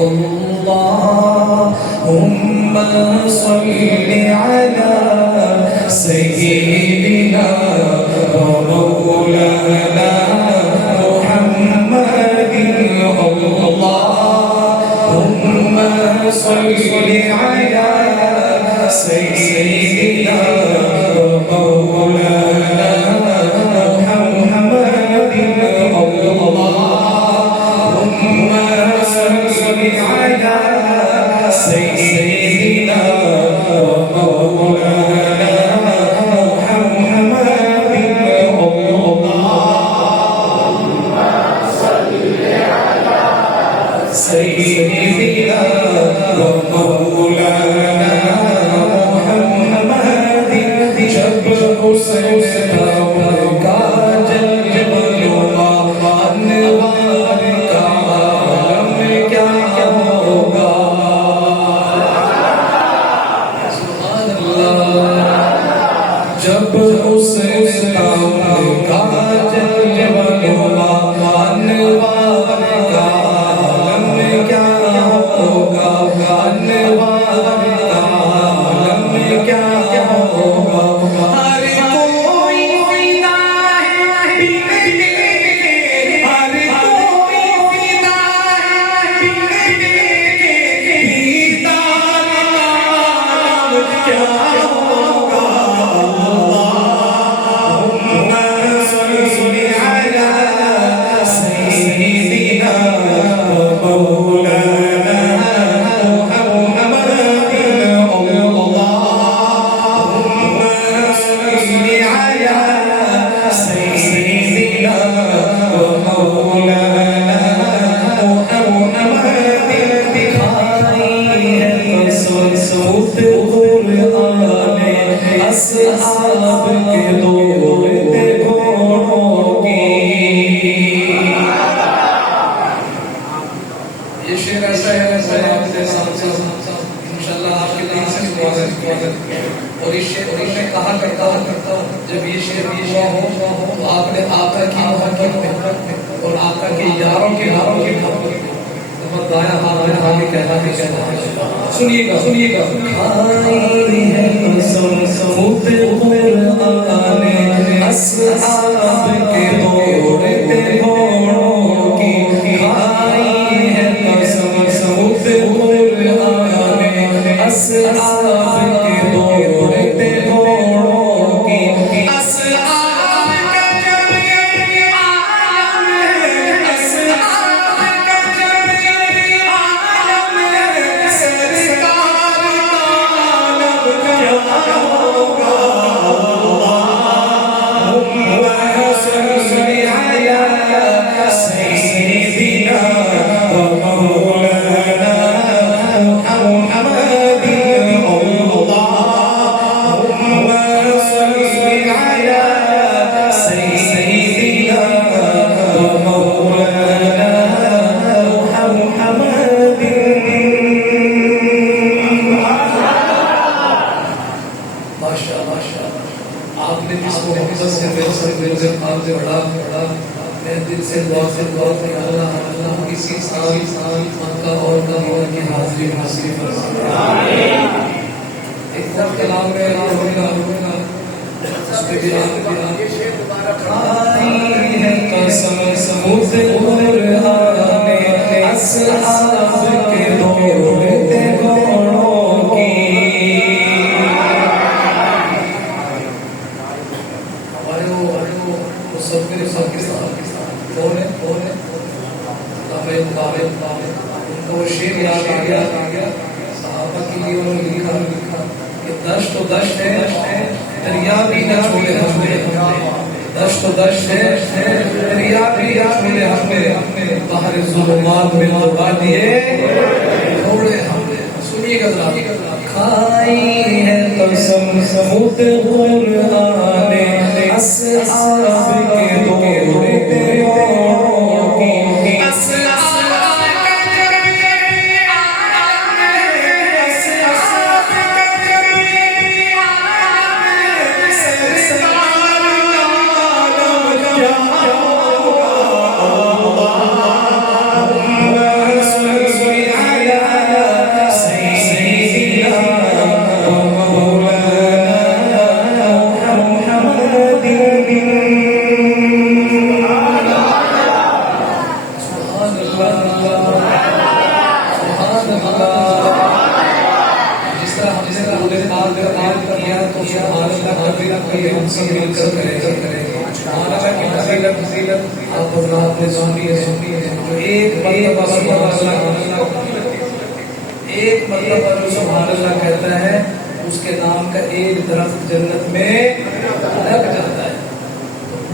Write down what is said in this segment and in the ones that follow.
اللهم صل على سيدنا ومولانا محمد اللهم صل على سيدنا ومولانا محمد اللهم صل على سيدنا ومولانا محمد اللهم صل على سيدنا ومولانا محمد جب حسین کا جلوہ انوار کا عالم کیا ہوگا سبحان اللہ جب حسین کا جلوہ انوار کا عالم کیا ہوگا انوار کا عالم کیا ہوگا ہر کوئی فدا ہے بننے کے ہر کوئی فدا ہے بننے کے دیدار عالم کیا ہوگا اللہم صل علی سیدنا ومولانا محمد اللہم صل علی سیدنا ومولانا محمد دکھائی ہے صوت قرآن اصحاب کے دور گھوڑوں کی یہ شعر ایسا ہے انشاءاللہ آپ کے دل سے دعا ہے اور اس شعر میں کہا کرتا ہوں جب یہ شعر ہوا ہو تو آپ نے آقا کی محبت اور آقا کے یاروں کے دایا ہاتھ کہنا سنیے گا کھائی ہے صوت قرآن اصحاب کے دور گھوڑوں کی کھائی ہے صوت قرآن اصحاب کے دور گھوڑوں کی اصحاب کا جب عالم اصحاب کا جب عالم سرکار عالم کیا ہوگا اللہم صل علی سیدنا ومولانا محمد اللہم صل علی سیدنا ومولانا محمد ماشاءاللہ آپ نے اس محبت سے میرے آپ سے بڑا میں دل سے دعا کہ اللہ کسی سال کا اور کا کی حاضری حاصل فرمائے ایک طرف کلام میں ہوگا اس پہ بھی آپ یہ شعر دوبارہ کھائی ہے قسم صوت قرآن اصحاب کے دور گھوڑوں کی وہ شعر یاد آ گیا صحابہ کے لیے انہوں نے لکھا کہ دشت و دشت ہے دریا بھی نہ چھوڑے ہمیں دشت و دشت ہے دریا بھی نہ چھوڑے ہمیں باہر ظلمات میں لوٹا دیے چھوڑے ہمیں سنیے گا کھائی ہے قسم صوت قرآن اصحاب کے دور گھوڑوں کی جس طرح ہم نے پورے پاک کیا تو سبحان اللہ کا بھی ہم سب مل کر کریں سبحان اللہ کی فضیلت آپ حضرات نے سنی ہے جو ایک مرتبہ سبحان اللہ ایک مرتبہ جو سبحان اللہ کہتا ہے اس کے نام کا ایک درخت جنت میں لگ جاتا ہے.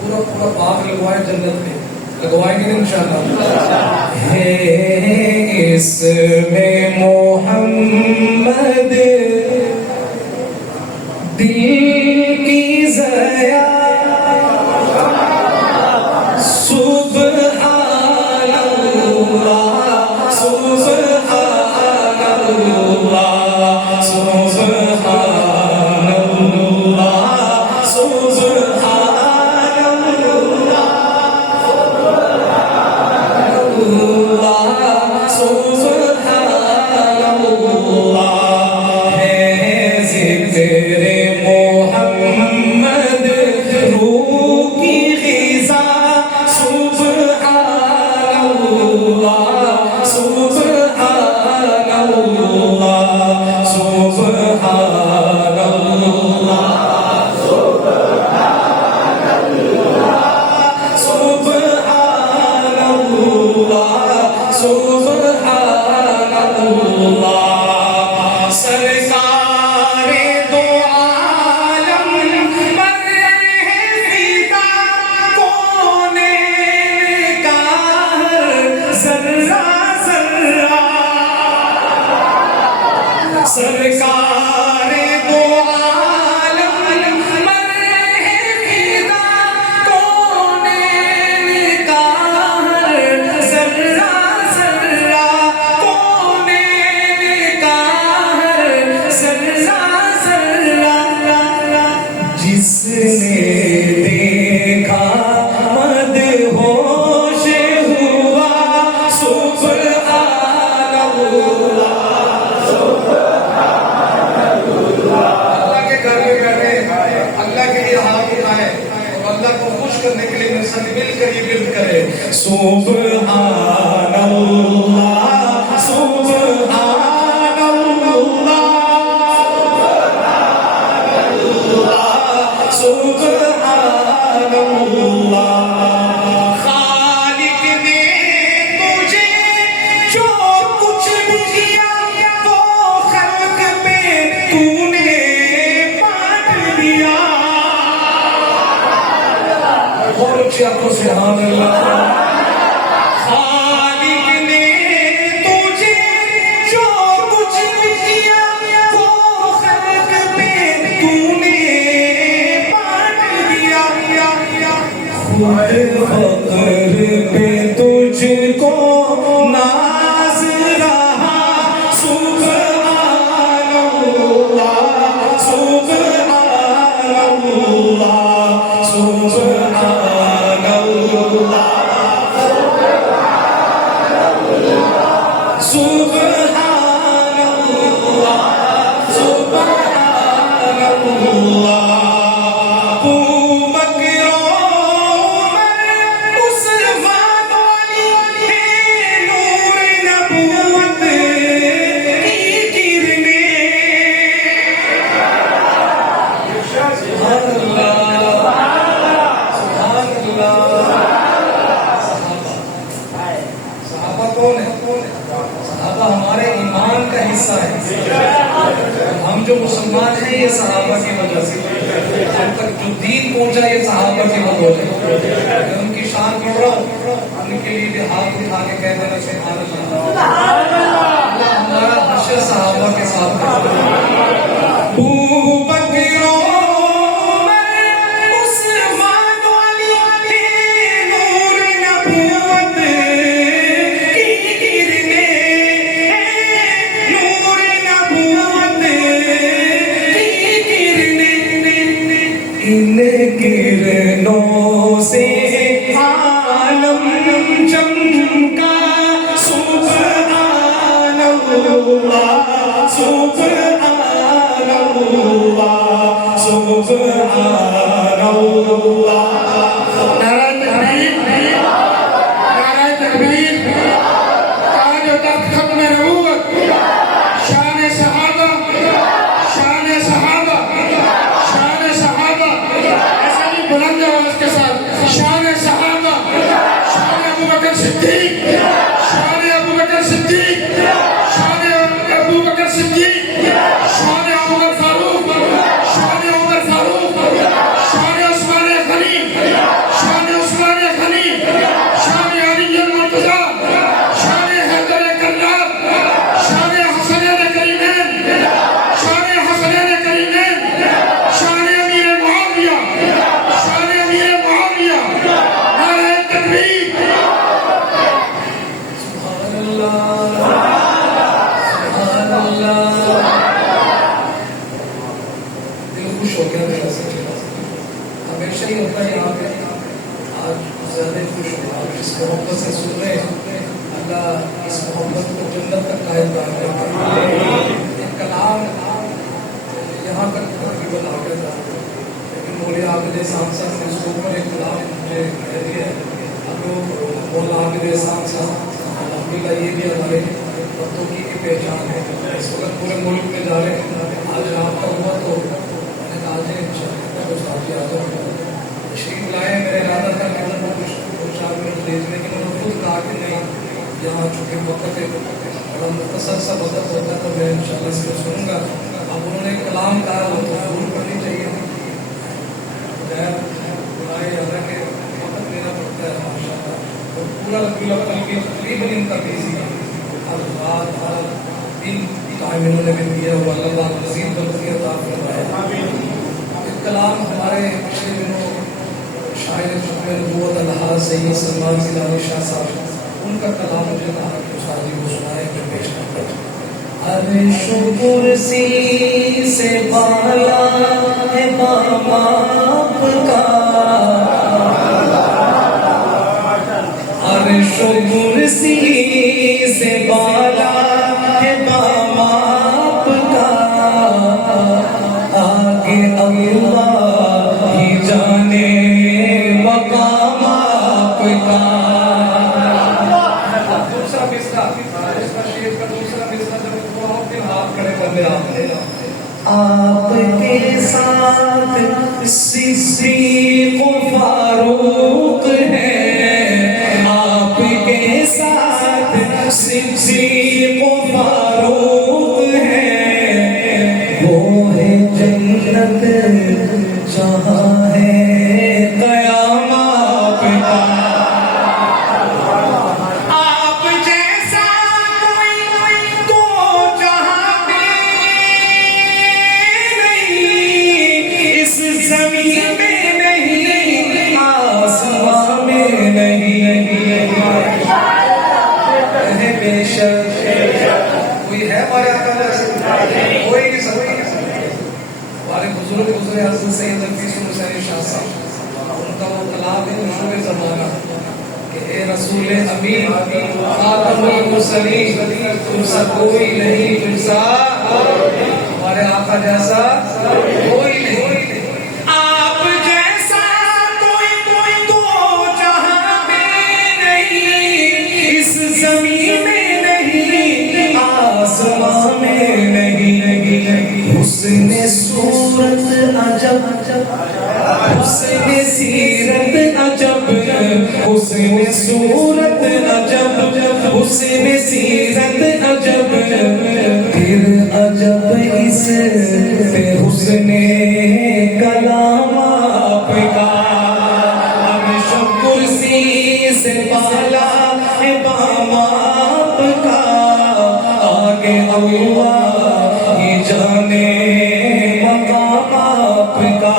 پورا پورا باغ لگوائے جنت میں لگوائیں گے انشاءاللہ. ہے اس میں محمد دل کی ضیا سبحان اللہ سبحان اللہ سبحان اللہ سبحان اللہ سبحان اللہ. ہے ذکر محمد روح کی غذا سبحان اللہ سبحان اللہ سبحان اللہ سبحان اللہ سبحان اللہ. سرکار دو عالم پر ہے فدا کونین کا ہر ذرہ ذرہ. سرکار دو عالم پر ہے فدا کونین کا ہر ذرہ ذرہ کونین کا ہر ذرہ ذرہ. جس نے دیکھا مدہوش ہوا سبحان اللہ. اللہ کے گھر میں بیٹھے اللہ کے لیے ہاتھ اٹھائے اور اللہ کو خوش کرنے کے لیے سب مل کر یہ ورد کرے سبحان اللہ سبحان اللہ سبحان اللہ. خالق نے تجھے جو کچھ بھی کیا وہ خلق پہ تو نے بانٹ دیا. اور اچھی آپ کو سبحان اللہ. خالق نے تجھے جو کچھ بھی کیا وہ خلق پہ تو نے بانٹ دیا. خود فقر پہ تجھ کو ناز رہا سبحان اللہ سبحان اللہ سبحان اللہ سبحان اللہ سبحان اللہ. ابو بکر عمر عثمان علی ہے نور نبوت کی کرنیں. سبحان اللہ سبحان اللہ. صحابہ کون ہے؟ صحابہ ہمارے ایمان کا حصہ ہے. ہم جو مسلمان ہیں یہ صحابہ کی وجہ سے. ہم تک جو دین پہنچا یہ صحابہ کی بدولت ہے. میں ان کی شان پڑھ رہا ہوں ان کے لیے بھی ہاتھ اٹھا کے کہہ دینا سبحان اللہ. اللہ ہمارا حشر صحابہ کے ساتھ کرے. ابو بکر عمر عثمان علی ہے نور نبوت کی کرنیں. نور نبوت کی کرنیں. ان کرنوں سے عالم چمکا سبحان اللہ سبحان اللہ سبحان اللہ. نعرہ تکبیر نعرہ تکبیر. تاج و تخت ختم نبوت جنت کا قائم کرتے ہیں. یہ کلام یہاں تک تقریباً آ گیا تھا، لیکن مولا عابد صاحب نے اس کے اوپر ایک کلام مجھے کہہ دیا. اب مولا عابد صاحب الحمدللہ یہ بھی ہمارے بندوں کی پہچان ہے. اس وقت پورے ملک میں جا رہے ہیں. آج رات کا ہوا تو میں نے کہا جی کچھ آ جاؤ تشریف لائے. میرے ارادہ تھا کہ ان کو کچھ 4 منٹ دے دیں، لیکن انہوں نے خود کہا کہ نہیں، یہاں چونکہ وقت ہے بڑا مختصر سا وقت ہوتا ہے تو میں انشاءاللہ اس کو سنوں گا. اب انہوں نے کلام کہا وہ تو ضرور پڑھنی چاہیے. بغیر بلائے حالانکہ وقت دینا پڑتا ہے ماشاء اللہ. اور پورا لگی تقریباً ان کا بیزی ہر رات ہر دن ٹائم انہوں نے بھی دیا ہوا. اللہ مزید برکت عطا فرمائے. کلام ہمارے پچھلے دنوں شاعر ختم نبوت الحاظ سید سلمان گیلانی شاہ صاحب ان کا کلام مجھے کہا کہ استاد جی کو سنائے میں پیش کرتا ہوں. عرش و کرسی سے بالا ہے باپ کا، عرش و کرسی سے بالا ہے باپ کا، آگے اللہ ہی جانے مقام آپ کا. دوسرا مصرع شعر کا دوسرا مصرع جب وہ آپ کے ہاتھ کھڑے کر لے آپ کے ساتھ صدیق و فاروق ہے، آپ کے ساتھ صدیق و فاروق ہے، وہ ہے جنت جہاں ہے قیام آپ کا. آپ جیسا کوئی تو جہاں میں نہیں، اس زمین میں نہیں، آسمان میں نہیں. بے شک کوئی ہے ہمارے آقا جیسے؟ کوئی نہیں سکتا. ہمارے بزرگ گزرے حضرت سید نفیس حسین شاہ صاحب، ان کا وہ کلام ہے مشہور زمانہ کہ اے رسول امین خاتم المرسلین تم سا کوئی نہیں، تم سا ہمارے آقا جیسا کوئی نہیں. آپ جیسا کوئی تو جہاں میں نہیں، اس زمین میں نہیں، آسمان میں نہیں. حسن صورت عجب، حسن سیرت عجب، حسن صورت عجب، حسن سیرت عجب، پھر عجب اس پہ حسن کلام آپ کا. عرش و کرسی سے بالا ہے بام آپ کا، آگے اللہ ہی جانے مقام آپ کا.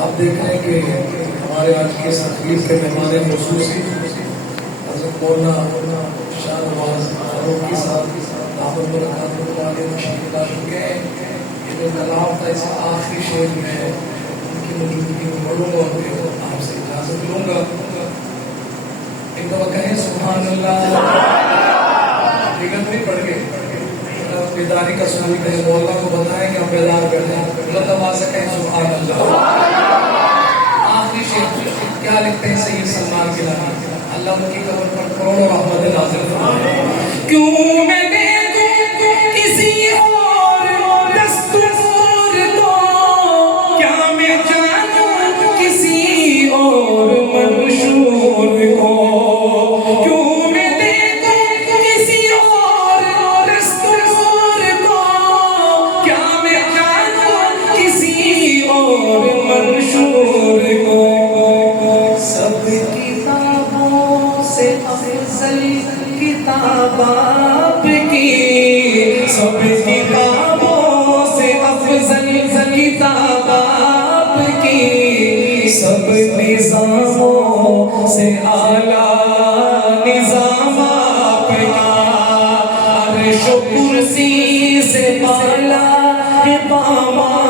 آپ دیکھ رہے ہیں کہ ہمارے آج کے اس تقریب کے مہمان خصوصی حضرت مولانا شاہ نواز فاروقی صاحب دعوت برکات والے تشریف لا چکے ہیں. یہ جو کلام تھا اس آخری شعر میں ان کی موجودگی میں پڑھوں گا اور آپ سے اجازت لوں گا. ایک دفعہ کہیں سبحان اللہ. حقیقت نہیں پڑھ گئے بیداری کا سنوی کہیں مولا کو بتائیں کہ ہم بیدار بیٹھے ہیں. غلط آواز سے کہیں سبحان اللہ. آخری شعر کیا لکھتے ہیں سید سلمان گیلانی؟ اللہ ان کی قبر پر کروڑوں رحمت نازل فرمائے. کیوں میں دیکھوں کسی اور دستور کو، کیا میں جانوں کسی اور منشور کو، کیوں میں دیکھوں کسی اور دستور کو، کیا میں جانوں کسی اور منشور کو. سب کتابوں سے افضل کتاب آپ کی، سب کتابوں سے افضل کتاب آپ کی، سب نظاموں سے اعلیٰ نظام آپ کا. عرش و کرسی سے بالا ہے پامال